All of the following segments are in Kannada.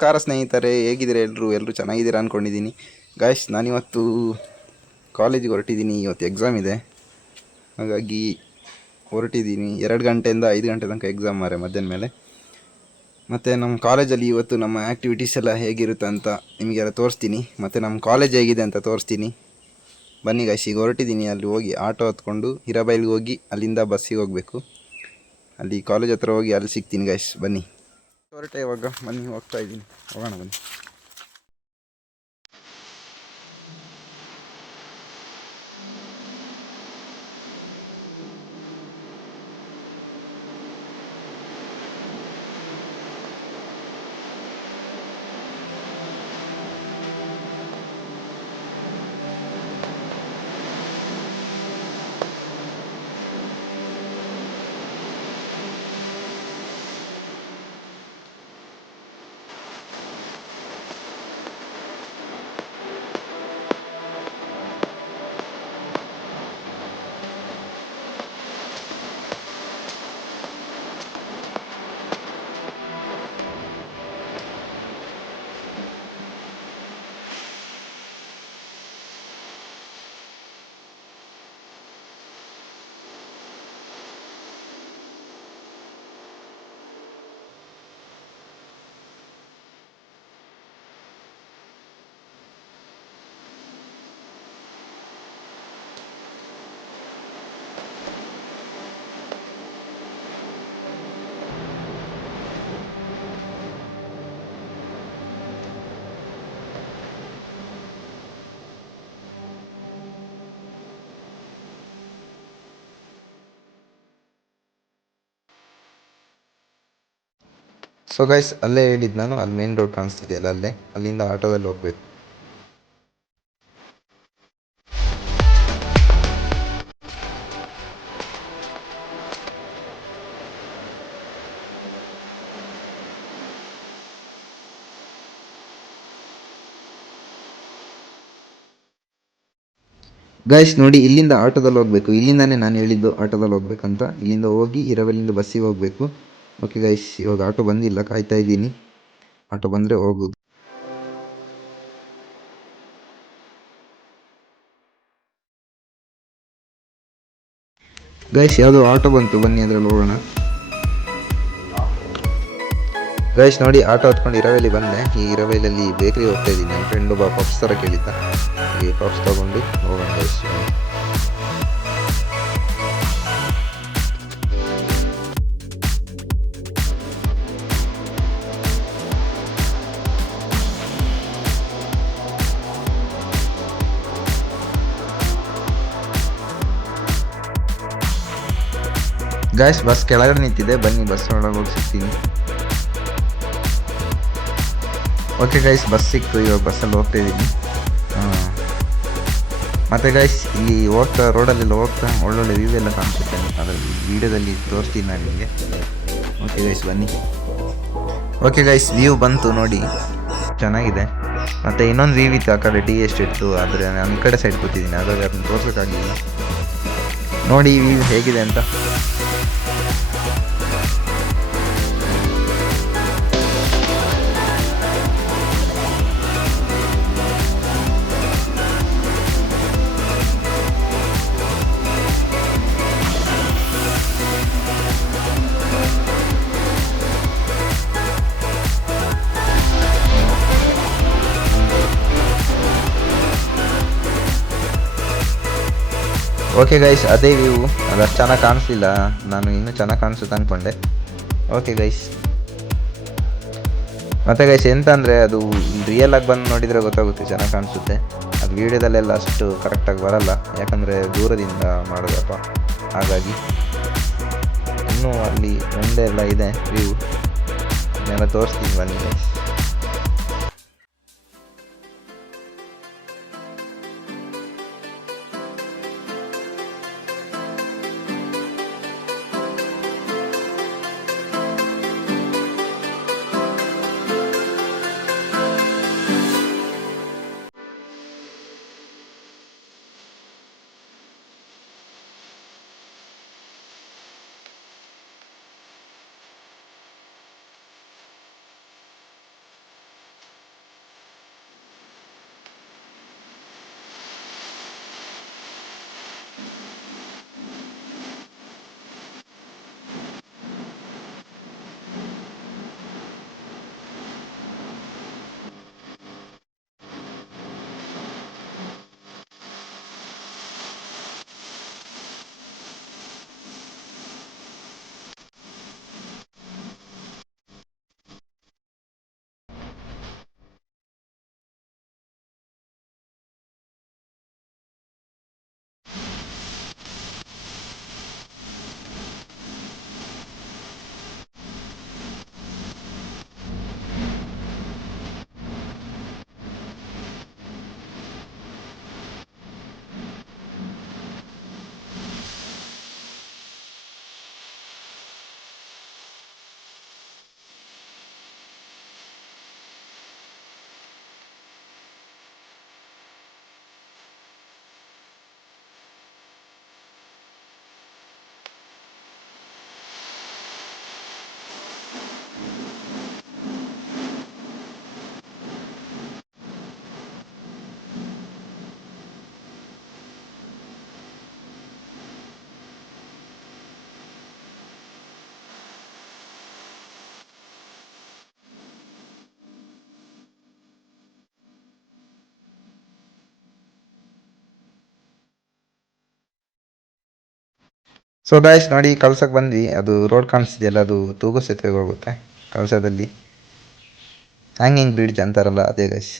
ನಮಸ್ಕಾರ ಸ್ನೇಹಿತರೆ, ಹೇಗಿದ್ದೀರಾ ಎಲ್ಲರೂ ಚೆನ್ನಾಗಿದ್ದೀರಾ ಅಂದ್ಕೊಂಡಿದ್ದೀನಿ. ಗಾಯ್ಸ್, ನಾನಿವತ್ತು ಕಾಲೇಜಿಗೆ ಹೊರಟಿದ್ದೀನಿ. ಇವತ್ತು ಎಕ್ಸಾಮ್ ಇದೆ, ಹಾಗಾಗಿ ಹೊರಟಿದ್ದೀನಿ. 2 ಗಂಟೆಯಿಂದ 5 ಗಂಟೆ ತನಕ ಎಕ್ಸಾಮ್ ಮಧ್ಯಾಹ್ನ ಮೇಲೆ. ಮತ್ತು ನಮ್ಮ ಕಾಲೇಜಲ್ಲಿ ಇವತ್ತು ನಮ್ಮ ಆ್ಯಕ್ಟಿವಿಟೀಸ್ ಎಲ್ಲ ಹೇಗಿರುತ್ತೆ ಅಂತ ನಿಮಗೆಲ್ಲ ತೋರಿಸ್ತೀನಿ. ಮತ್ತು ನಮ್ಮ ಕಾಲೇಜ್ ಹೇಗಿದೆ ಅಂತ ತೋರಿಸ್ತೀನಿ. ಬನ್ನಿ ಗಾಯ್ಸ್, ಈಗ ಹೊರಟಿದ್ದೀನಿ. ಅಲ್ಲಿ ಹೋಗಿ ಆಟೋ ಹತ್ಕೊಂಡು ಹಿರಾಬೈಲ್ಗೆ ಹೋಗಿ ಅಲ್ಲಿಂದ ಬಸ್ಸಿಗೆ ಹೋಗಬೇಕು. ಅಲ್ಲಿ ಕಾಲೇಜ್ ಹತ್ರ ಹೋಗಿ ಅಲ್ಲಿ ಸಿಗ್ತೀನಿ ಗಾಯ್ಸ್. ಬನ್ನಿ, ಹೊರಟೆ ಇವಾಗ. ಬನ್ನಿ, ಹೋಗ್ತಾ ಇದ್ದೀನಿ, ಹೋಗೋಣ ಬನ್ನಿ. ಸೊ ಗೈಸ್, ಅಲ್ಲೇ ಹೇಳಿದ್ದು ನಾನು, ಅಲ್ಲಿ ಮೇನ್ ರೋಡ್ ಕಾಣಿಸ್ತಿದೆಯಲ್ಲ, ಅಲ್ಲಿಂದ ಆಟೋದಲ್ಲಿ ಹೋಗ್ಬೇಕು. ಗೈಸ್ ನೋಡಿ, ಇಲ್ಲಿಂದ ಆಟೋದಲ್ಲಿ ಹೋಗಬೇಕು. ಇಲ್ಲಿಂದಾನೇ ನಾನು ಹೇಳಿದ್ದು ಆಟೋದಲ್ಲಿ ಹೋಗ್ಬೇಕಂತ. ಇಲ್ಲಿಂದ ಹೋಗಿ ಇರವಲ್ಲಿಂದ ಬಸ್ಸಿಗೆ ಹೋಗಬೇಕು. ಓಕೆ ಗೈಸ್, ಇವಾಗ ಆಟೋ ಬಂದಿಲ್ಲ, ಕಾಯ್ತಾ ಇದ್ದೀನಿ. ಆಟೋ ಬಂದರೆ ಹೋಗೋದು. ಗೈಸ್, ಯಾವುದೋ ಆಟೋ ಬಂತು, ಬನ್ನಿ ಅದರಲ್ಲಿ ಹೋಗೋಣ. ಗೈಸ್ ನೋಡಿ, ಆಟೋ ಹತ್ಕೊಂಡು ಇರವಲ್ಲಿ ಬಂದೆ. ಈ ಇರವೈಲಲ್ಲಿ ಬೇಕ್ರಿ ಹೋಗ್ತಾ ಇದ್ದೀನಿ. ನನ್ನ ಫ್ರೆಂಡ್ ಒಬ್ಬ ಪಪ್ಸ್ ಥರ ಕೇಳಿದ್ದ. ಈ ಪಪ್ಸ್ ತೊಗೊಂಡು ಹೋಗೋಣ ಗೈಸ್. ಗೈಸ್, ಬಸ್ ಕೆಳಗಡೆ ನಿಂತಿದೆ, ಬನ್ನಿ ಬಸ್ ಒಳಗೆ ಹೋಗಿ ಸಿಗ್ತೀನಿ. ಓಕೆ ಗೈಸ್, ಬಸ್ ಸಿಕ್ತು. ಇವಾಗ ಬಸ್ಸಲ್ಲಿ ಹೋಗ್ತಾ ಇದ್ದೀನಿ. ಮತ್ತು ಗೈಸ್, ಇಲ್ಲಿ ಹೋಗ್ತಾ ರೋಡಲ್ಲೆಲ್ಲ ಹೋಗ್ತಾ ಒಳ್ಳೊಳ್ಳೆ ವ್ಯೂ ಎಲ್ಲ ಕಾಣಿಸುತ್ತೆ. ಅದರಲ್ಲಿ ವೀಡಿಯೋದಲ್ಲಿ ತೋರಿಸ್ತೀನಿ ನಾನು ನಿಮಗೆ. ಓಕೆ ಗೈಸ್, ಬನ್ನಿ. ಓಕೆ ಗೈಸ್, ವ್ಯೂ ಬಂತು ನೋಡಿ, ಚೆನ್ನಾಗಿದೆ. ಮತ್ತು ಇನ್ನೊಂದು ವ್ಯೂ ಇತ್ತು ಆ ಕಡೆ, ಟೀ ಎಸ್ಟೇಟ್ದು. ಆದರೆ ನಾನು ಈ ಕಡೆ ಸೈಡ್ ಕೂತಿದ್ದೀನಿ, ಹಾಗಾಗಿ ಅದನ್ನು ತೋರ್ಸೋಕ್ಕಾಗಲಿಲ್ಲ. ನೋಡಿ ಈ ವ್ಯೂ ಹೇಗಿದೆ ಅಂತ. ಓಕೆ ಗೈಸ್, ಅದೇ ವ್ಯೂ. ಅದಷ್ಟು ಚೆನ್ನಾಗಿ ಕಾಣಿಸ್ಲಿಲ್ಲ, ನಾನು ಇನ್ನೂ ಚೆನ್ನಾಗಿ ಕಾಣಿಸುತ್ತೆ ಅಂದ್ಕೊಂಡೆ. ಓಕೆ ಗೈಸ್, ಮತ್ತು ಗೈಸ್ ಎಂತ ಅಂದರೆ, ಅದು ರಿಯಲ್ ಆಗಿ ಬಂದು ನೋಡಿದರೆ ಗೊತ್ತಾಗುತ್ತೆ, ಚೆನ್ನಾಗಿ ಕಾಣಿಸುತ್ತೆ. ಅದು ವೀಡಿಯೋದಲ್ಲೆಲ್ಲ ಅಷ್ಟು ಕರೆಕ್ಟಾಗಿ ಬರಲ್ಲ, ಯಾಕಂದರೆ ದೂರದಿಂದ ಮಾಡೋದಪ್ಪ. ಹಾಗಾಗಿ ಇನ್ನೂ ಅಲ್ಲಿ ಮುಂದೆ ಎಲ್ಲ ಇದೆ ವ್ಯೂ, ಅದನ್ನೆಲ್ಲ ತೋರಿಸ್ತೀನಿ ಬನ್ನಿ ಗೈಸ್. ಸೊ ಗಾಯ್ಸ್ ನೋಡಿ ಕಳ್ಸಕ್ಕೆ ಬಂದ್ವಿ. ಅದು ರೋಡ್ ಕಾಣಿಸ್ತಿದೆಯಲ್ಲ, ಅದು ತೂಗು ಸೇತುವೆಗೆ ಹೋಗುತ್ತೆ ಕಳ್ಸದಲ್ಲಿ. ಹ್ಯಾಂಗಿಂಗ್ ಬ್ರಿಡ್ಜ್ ಅಂತಾರಲ್ಲ ಅದೇ ಗೈಸ್.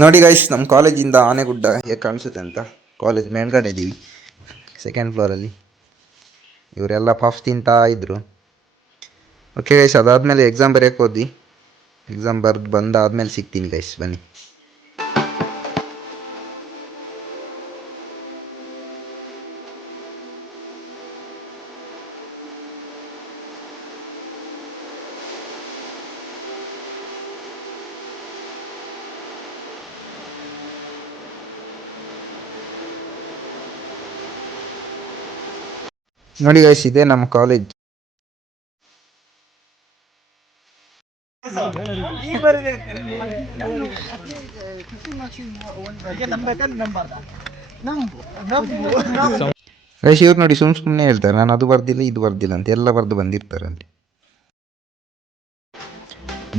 ನೋಡಿ ಗೈಸ್ ನಮ್ಮ ಕಾಲೇಜಿಂದ ಆನೆಗುಡ್ಡ ಹೇಗೆ ಕಾಣಿಸುತ್ತೆ ಅಂತ. ಕಾಲೇಜ್ ಮೇಲ್ಗಡೆ ಇದ್ದೀವಿ, ಸೆಕೆಂಡ್ ಫ್ಲೋರಲ್ಲಿ. ಇವರೆಲ್ಲ ಪಫ್ ತಿಂತಾ ಇದ್ದರು. ಓಕೆ ಗೈಸ್, ಅದಾದಮೇಲೆ ಎಕ್ಸಾಮ್ ಬರೆಯೋಕ್ಕೆ ಹೋದ್ವಿ. ಎಕ್ಸಾಮ್ ಬರೆದು ಬಂದಾದಮೇಲೆ ಸಿಗ್ತೀನಿ ಗೈಸ್, ಬನ್ನಿ. ನೋಡಿ ಗೈಸ್, ಇದೆ ನಮ್ಮ ಕಾಲೇಜ್. ಗೈಸ್ ಇವ್ರು ನೋಡಿ ಸುಮ್ಮನೆ ಹೇಳ್ತಾರೆ ನಾನು ಅದು ಬರ್ದಿಲ್ಲ ಇದು ಬರ್ದಿಲ್ಲ ಅಂತ. ಎಲ್ಲ ಬರ್ದು ಬಂದಿರ್ತಾರೆ ಅಲ್ಲಿ.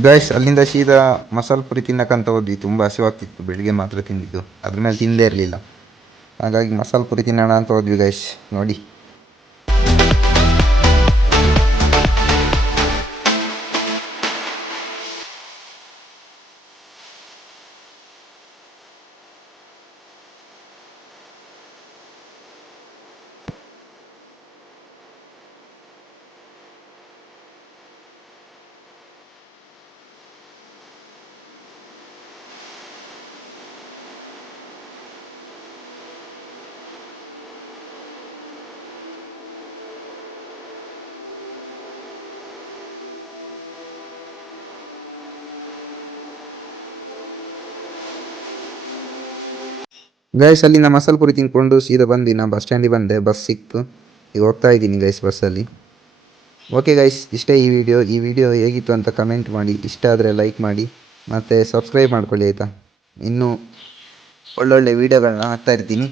ಗೈಸ್ ಅಲ್ಲಿಂದ ಸೀದಾ ಮಸಾಲೆ ಪುರಿ ತಿನ್ನಕ್ಕಂತ ಹೋದ್ವಿ. ತುಂಬ ಹಸಿವಾಗ್ತಿತ್ತು, ಬೆಳಿಗ್ಗೆ ಮಾತ್ರ ತಿಂದಿದ್ದು, ಅದ್ರ ಮೇಲೆ ತಿಂದೇ ಇರಲಿಲ್ಲ. ಹಾಗಾಗಿ ಮಸಾಲೆ ಪುರಿ ತಿನ್ನೋಣ ಅಂತ ಹೋದ್ವಿ ಗೈಸ್. ನೋಡಿ ಗೈಸ್ ಅಲ್ಲಿಂದ ಮಸಾಲೆ ಪುರಿ ತಿನ್ಕೊಂಡು ಸೀದಾ ಬಂದು ನಾನು ಬಸ್ ಸ್ಟ್ಯಾಂಡಿಗೆ ಬಂದೆ. ಬಸ್ ಸಿಕ್ತು, ಈಗ ಹೋಗ್ತಾ ಇದ್ದೀನಿ ಗೈಸ್ ಬಸ್ಸಲ್ಲಿ. ಓಕೆ ಗೈಸ್, ಇಷ್ಟೇ ಈ ವಿಡಿಯೋ ಹೇಗಿತ್ತು ಅಂತ ಕಮೆಂಟ್ ಮಾಡಿ. ಇಷ್ಟ ಆದರೆ ಲೈಕ್ ಮಾಡಿ ಮತ್ತು ಸಬ್ಸ್ಕ್ರೈಬ್ ಮಾಡ್ಕೊಳ್ಳಿ ಆಯಿತಾ. ಇನ್ನೂ ಒಳ್ಳೊಳ್ಳೆ ವೀಡಿಯೋಗಳನ್ನ ಹಾಕ್ತಾ ಇರ್ತೀನಿ,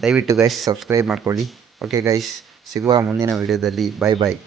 ದಯವಿಟ್ಟು ಗೈಸ್ ಸಬ್ಸ್ಕ್ರೈಬ್ ಮಾಡ್ಕೊಳ್ಳಿ. ಓಕೆ ಗೈಸ್, ಸಿಗುವ ಮುಂದಿನ ವಿಡಿಯೋದಲ್ಲಿ. ಬಾಯ್ ಬಾಯ್.